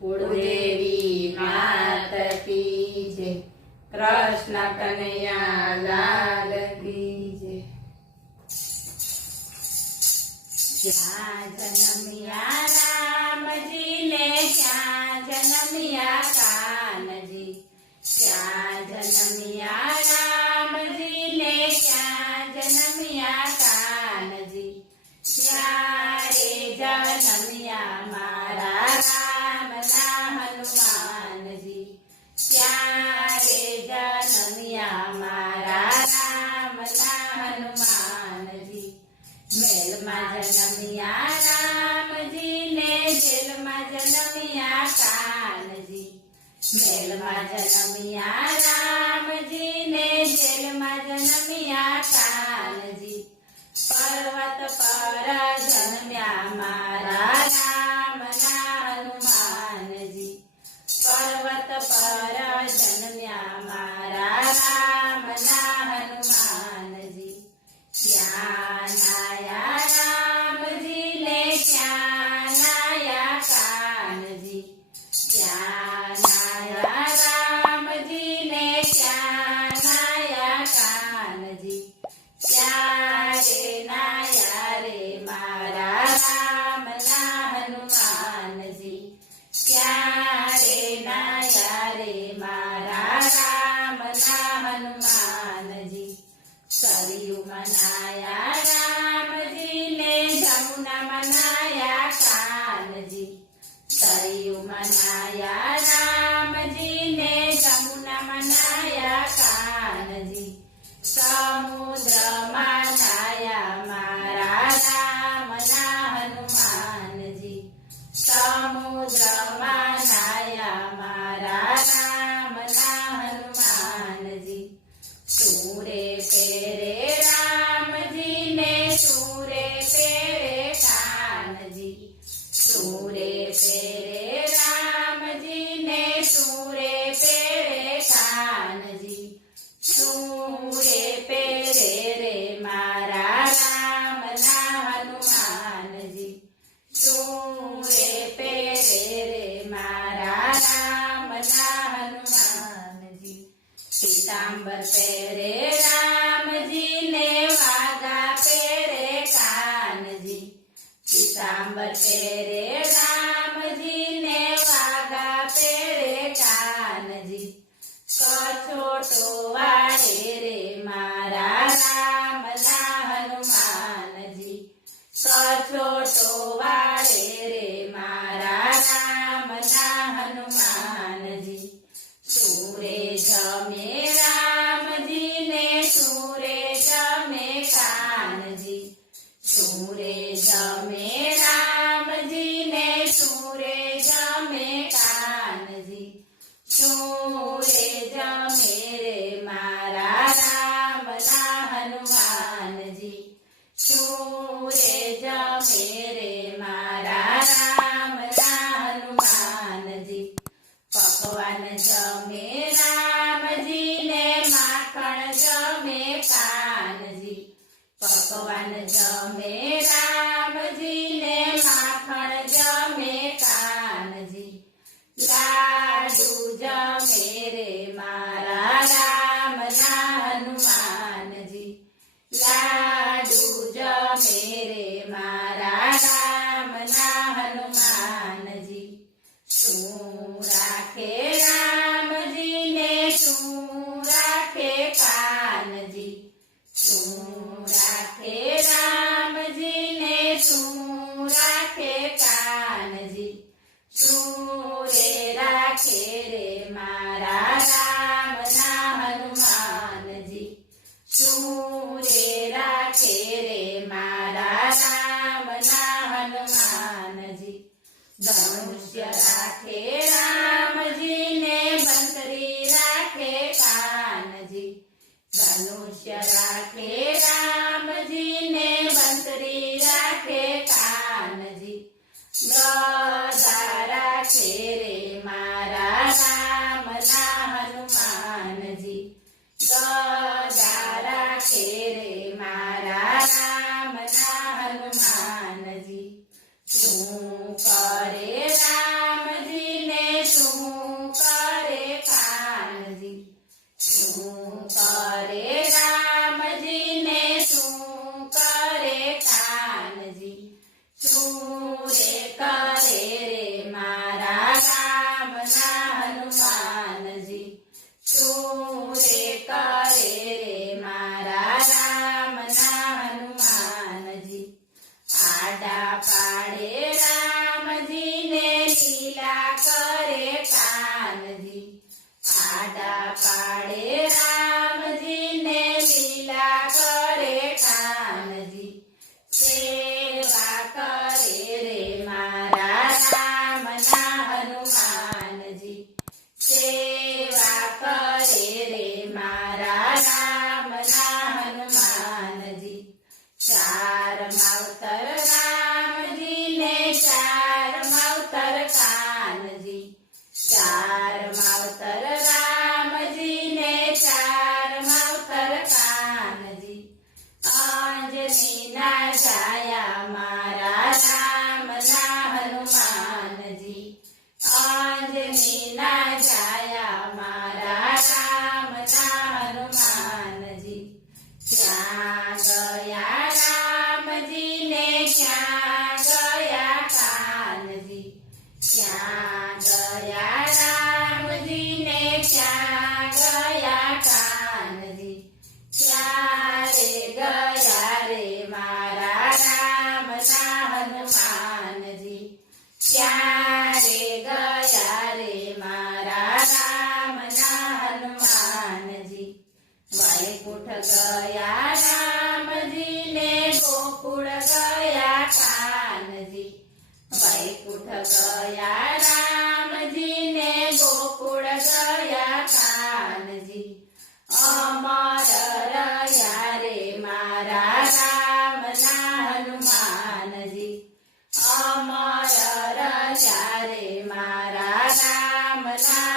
કુળદેવી માત કી જય, કૃષ્ણ કનૈયા લાલ કી જય. જ્યાં જન્મ્યા રામજી ને ત્યાં જન્મ્યા કાનજી, ત્યાં જન્મ્યા રામજી ને ત્યાં જન્મ્યા કાનજી, ત્યારે જન્મ્યા મારા રામના હનુમાનજી, ત્યારે જન્મ્યા મારા રામના હનુમાનજી. મેલમાં જન્મ્યા રામજી ને જેલમાં જન્મ્યા કાનજી, મેલમાં જન્મ્યા રામજી ને જેલમાં જન્મ્યા કાનજી, પર્વત પર જન્મ્યા મારા રામના હનુમાનજી, પર્વત પર જન્મ્યા મારા રામના હનુમાનજી. ત્યાં નાયા રામજી ને ત્યાં નાયા કાનજી, ત્યાં નાયા રામજી ને ત્યાં નાયા કાનજી, ત્યારે નાયા રે મારા રામના હનુમાનજી, ત્યારે નાયા રે મારા રામના હનુમાનજી. સરયુમાં નાયા રામજી ને જમુનામાં નાયા કાનજી, સરયુમાં નાયા રામજી ને જમુનામાં નાયા કાનજી, સમુદ્રમાં નાયા મારા રામના હનુમાનજી, સમુદ્રમાં નાયા મારા રામના હનુમાનજી. સૂરે પેરે રામજી ને સૂરે પેરે કાનજી, સૂરે પેરે રામજી ને સૂરે પેરે કાનજી, સૂરે પેરે રે મારા રામના હનુમાનજી, સૂરે પેરે રે મારા રામના હનુમાનજી. પીતાંબર પેરે રામજી ને વાગા પેરે કાનજી, પીતાંબર પેરે રામજી ને વાગા પેરે કાનજી, કછોટો વાળે રે મારા રામના હનુમાનજી, કછોટો વાળે રે મારા રામના હનુમાનજી. સૂરે જમે રામજી ને સૂરે જમે કાનજી, સૂરે જમે રામજી ને સૂરે જમે કાનજી, સૂરે જમે રે મારા રામના હનુમાનજી, સૂરે જમે રે મારા રામના હનુમાનજી. પકવાન જમે રામજી ને માખણ જમે કાનજી, પકવાન જમે રામજી ને માખણ જમે કાનજી, લાડુ જમે રે મારા રામના હનુમાનજી, લાડુ જમે રે મારા રામના હનુમાનજી. શું રાખે રામજી ને શું રાખે કાનજી, શું રાખે રામજી ને શું રાખે કાનજી, સૂરે રાખે રે મારા રામના હનુમાનજી, સૂરે રાખે રે મારા રામના હનુમાનજી. ધનુષ્ય રાખે રામજી ને બંતરી રાખે કાનજી, ધનુષ્ય રાખે રામજી ને બંતરી રાખે કાનજી, ગદા રાખે રે મારા રામના હનુમાનજી, ગદા રાખે રે મારા રામના હનુમાનજી. શું કરે રામજી શું રે કરે રે મારા રામના હનુમાનજી શું રે કરે રે મારા રામના હનુમાનજી આડા પાડે રામજીને લીલા કરે કાનજી આડા પાડે રામજીને લીલા કરે કાનજી સેવા કરે રે મારા રામના હનુમાનજી સેવા કરે રે મારા રામના હનુમાનજી ચાર માવતર રામજીને ચાર માવતર કાનજી ચાર માવતર રામજીને ચાર માવતર કાનજી અંજનીના છાયા મારા રામના હનુમાનજી અંજનીના છાયા મારા રામના હનુમાનજી ક્યાં ગયા રામજીને ક્યાં ગયા કાનજી ક્યાં ગયા રામજીને ક્યાં ગયા કાનજી ક્યારે ગયા રે મારા રામના હનુમાનજી ક્યારે ગયા રે મારા રામના હનુમાનજી વૈકુંઠ ગયા રામજીને ગોકુળ ગયા કાનજી વૈકુંઠ ગયા રામજીને ગોકુળ ગયા કાનજી અમર રહ્યા રે મારા રામના હનુમાનજી અમર રહ્યા રે મારા રામના